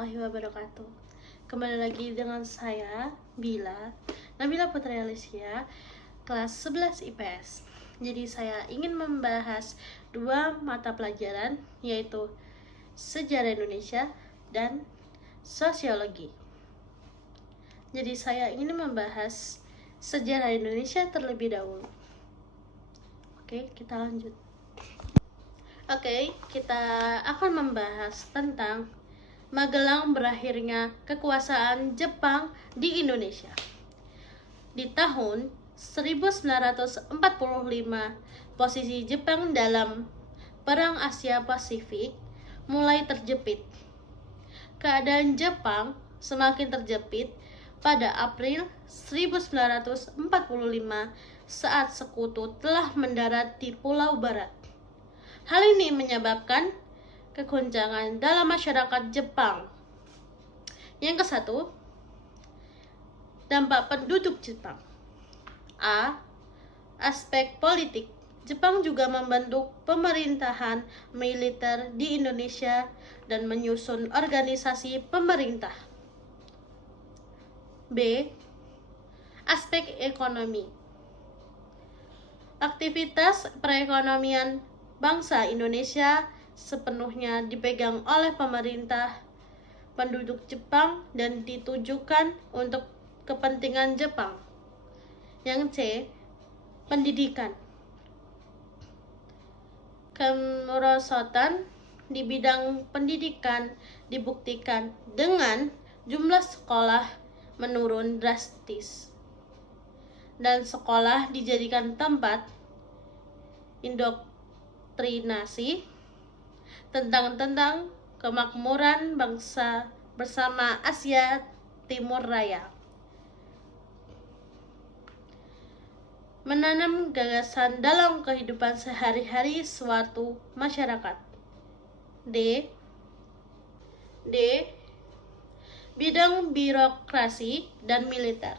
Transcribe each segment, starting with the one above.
warahmatullahi wabarakatuh. Kembali lagi dengan saya, Nabila Putri Alicia, kelas 11 IPS. Jadi saya ingin membahas dua mata pelajaran, yaitu Sejarah Indonesia dan Sosiologi. Jadi saya ingin membahas Sejarah Indonesia terlebih dahulu. Oke, kita lanjut. Oke, kita akan membahas tentang Magelang berakhirnya kekuasaan Jepang di Indonesia. Di tahun 1945, posisi Jepang dalam Perang Asia Pasifik mulai terjepit. Keadaan Jepang semakin terjepit pada April 1945 saat sekutu telah mendarat di Pulau Barat. Hal ini menyebabkan kegoncangan dalam masyarakat Jepang. Yang ke-1, dampak penduduk Jepang. A. Aspek politik. Jepang juga membentuk pemerintahan militer di Indonesia dan menyusun organisasi pemerintah. B. Aspek ekonomi. Aktivitas perekonomian bangsa Indonesia sepenuhnya dipegang oleh pemerintah penduduk Jepang dan ditujukan untuk kepentingan Jepang. Yang C. Pendidikan. Kemerosotan di bidang pendidikan dibuktikan dengan jumlah sekolah menurun drastis dan sekolah dijadikan tempat indoktrinasi tentang kemakmuran bangsa bersama Asia Timur Raya. Menanam gagasan dalam kehidupan sehari-hari suatu masyarakat. D. Bidang birokrasi dan militer.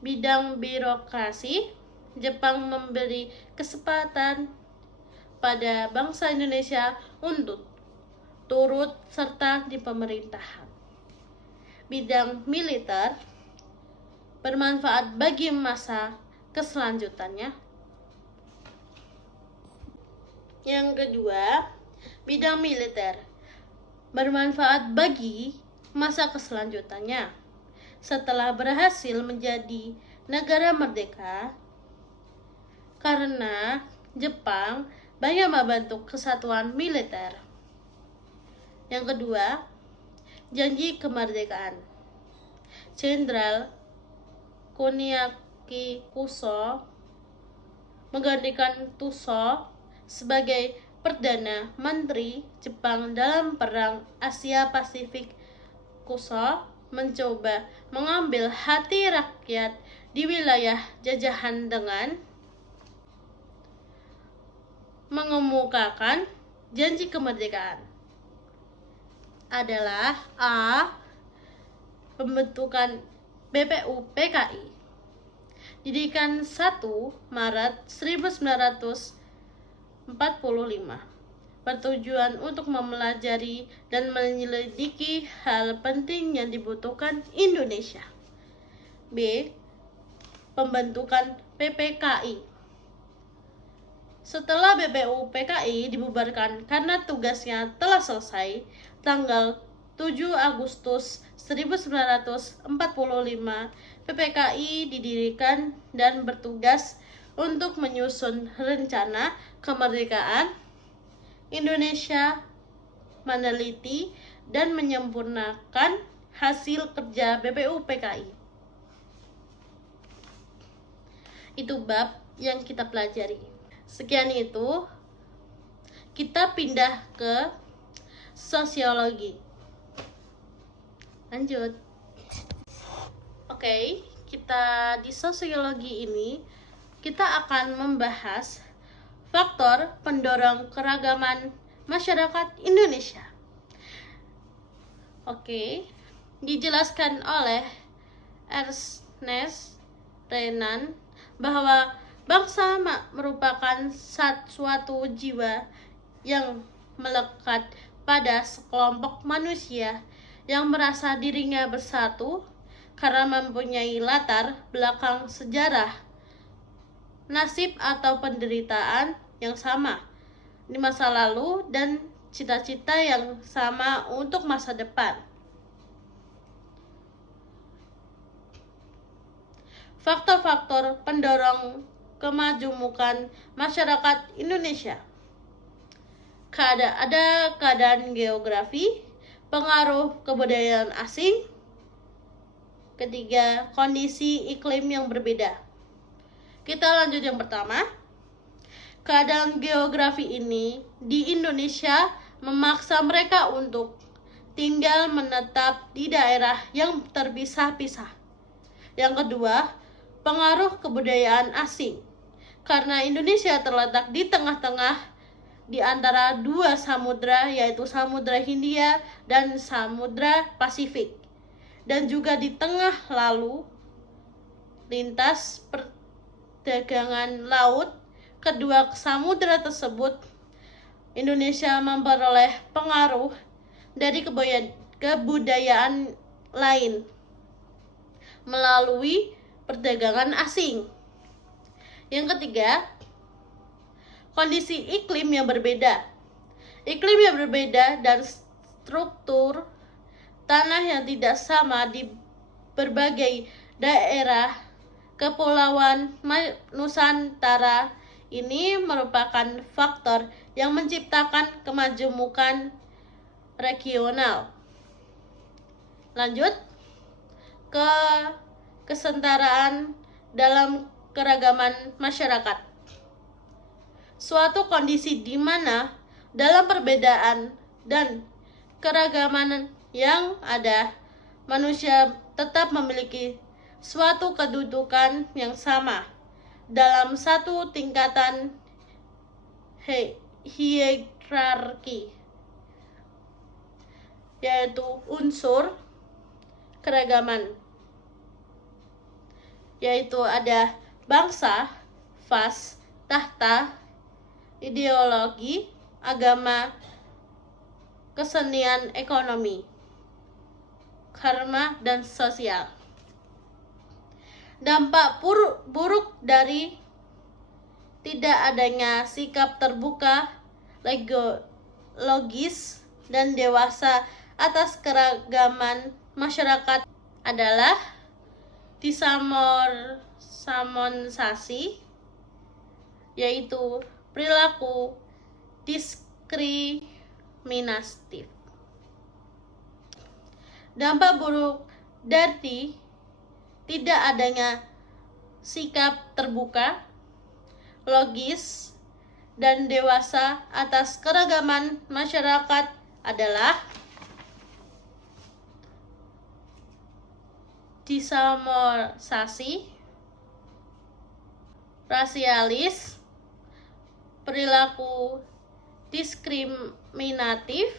Bidang birokrasi, Jepang memberi kesempatan pada bangsa Indonesia untuk turut serta di pemerintahan. Bidang militer bermanfaat bagi masa keselanjutannya. Yang kedua, bidang militer bermanfaat bagi masa keselanjutannya. Setelah berhasil menjadi negara merdeka, karena Jepang banyak membentuk kesatuan militer. Yang kedua, janji kemerdekaan. Jenderal Kuniaki Kuso menggantikan Tuso sebagai Perdana Menteri Jepang dalam Perang Asia Pasifik. Kuso mencoba mengambil hati rakyat di wilayah jajahan dengan mengemukakan janji kemerdekaan adalah A. Pembentukan BPUPKI. Didirikan 1 Maret 1945. Bertujuan untuk mempelajari dan menyelidiki hal penting yang dibutuhkan Indonesia. B. Pembentukan PPKI. Setelah BPUPKI dibubarkan karena tugasnya telah selesai, tanggal 7 Agustus 1945, PPKI didirikan dan bertugas untuk menyusun rencana kemerdekaan Indonesia, meneliti dan menyempurnakan hasil kerja BPUPKI. Itu bab yang kita pelajari. Sekian itu, kita pindah ke sosiologi. Lanjut. Oke, kita di sosiologi ini kita akan membahas faktor pendorong keragaman masyarakat Indonesia. Oke, dijelaskan oleh Ernest Renan bahwa bangsa merupakan suatu jiwa yang melekat pada sekelompok manusia yang merasa dirinya bersatu karena mempunyai latar belakang sejarah, nasib atau penderitaan yang sama di masa lalu dan cita-cita yang sama untuk masa depan. Faktor-faktor pendorong kemajemukan masyarakat Indonesia. Ada keadaan geografi, pengaruh kebudayaan asing. Ketiga, kondisi iklim yang berbeda. Kita lanjut yang pertama. Keadaan geografi ini di Indonesia memaksa mereka untuk tinggal menetap di daerah yang terpisah-pisah. Yang kedua, pengaruh kebudayaan asing. Karena Indonesia terletak di tengah-tengah di antara dua samudra, yaitu Samudra Hindia dan Samudra Pasifik, dan juga di tengah lalu lintas perdagangan laut kedua samudra tersebut. Indonesia memperoleh pengaruh dari kebudayaan lain melalui perdagangan asing. Yang ketiga, kondisi iklim yang berbeda. Iklim yang berbeda dan struktur tanah yang tidak sama di berbagai daerah kepulauan Nusantara ini merupakan faktor yang menciptakan kemajemukan regional. Lanjut ke kesetaraan dalam keragaman masyarakat. Suatu kondisi di mana dalam perbedaan dan keragaman yang ada, manusia tetap memiliki suatu kedudukan yang sama dalam satu tingkatan hierarki, yaitu unsur keragaman, yaitu ada bangsa, fas, tahta, ideologi, agama, kesenian, ekonomi, karma, dan sosial. Dampak buruk dari tidak adanya sikap terbuka, logis, dan dewasa atas keragaman masyarakat adalah disamonisasi, yaitu perilaku diskriminatif. Dampak buruk dari tidak adanya sikap terbuka, logis, dan dewasa atas keragaman masyarakat adalah disamonisasi, rasialis, perilaku diskriminatif,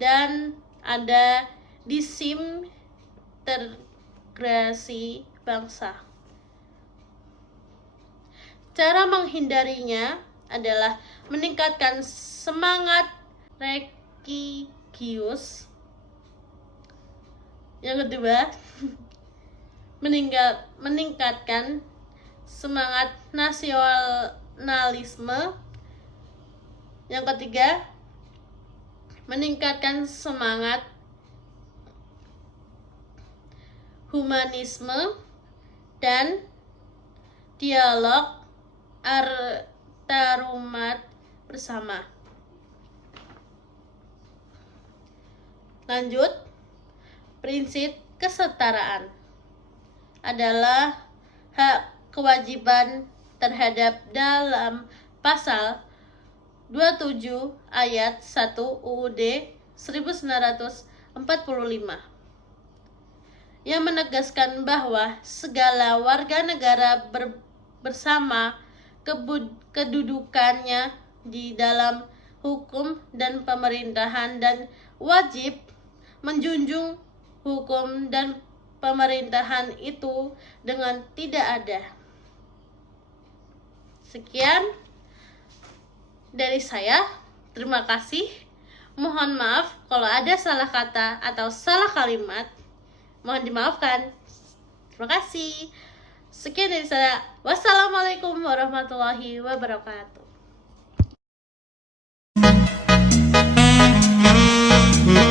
dan ada disintegrasi bangsa. Cara menghindarinya adalah meningkatkan semangat religius. Yang kedua, meningkatkan semangat nasionalisme. Yang ketiga, meningkatkan semangat humanisme dan dialog antarumat bersama. Lanjut, prinsip kesetaraan adalah hak kewajiban terhadap dalam pasal 27 ayat 1 UUD 1945 yang menegaskan bahwa segala warga negara bersama kedudukannya di dalam hukum dan pemerintahan dan wajib menjunjung hukum dan pemerintahan itu dengan tidak ada. Sekian dari saya. Terima kasih. Mohon maaf kalau ada salah kata atau salah kalimat. Mohon dimaafkan. Terima kasih. Sekian dari saya. Wassalamualaikum warahmatullahi wabarakatuh.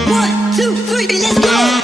One, two, three, let's go.